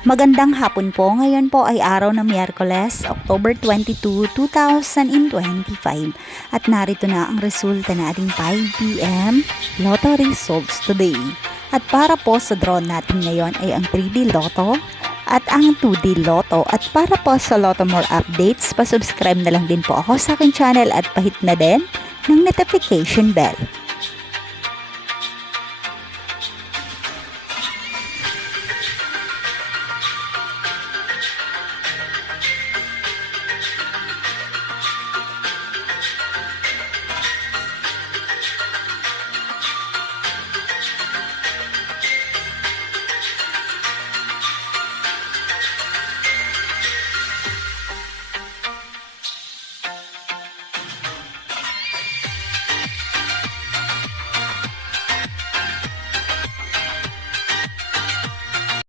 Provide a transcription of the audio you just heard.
Magandang hapon po. Ngayon po ay araw ng Miyerkules, October 22, 2025. At narito na ang resulta na ating 5 p.m. Lotto results today. At para po sa draw natin ngayon ay ang 3D Lotto at ang 2D Lotto. At para po sa Lotto More updates, pasubscribe na lang din po ako sa aking channel at pahit na din ng notification bell.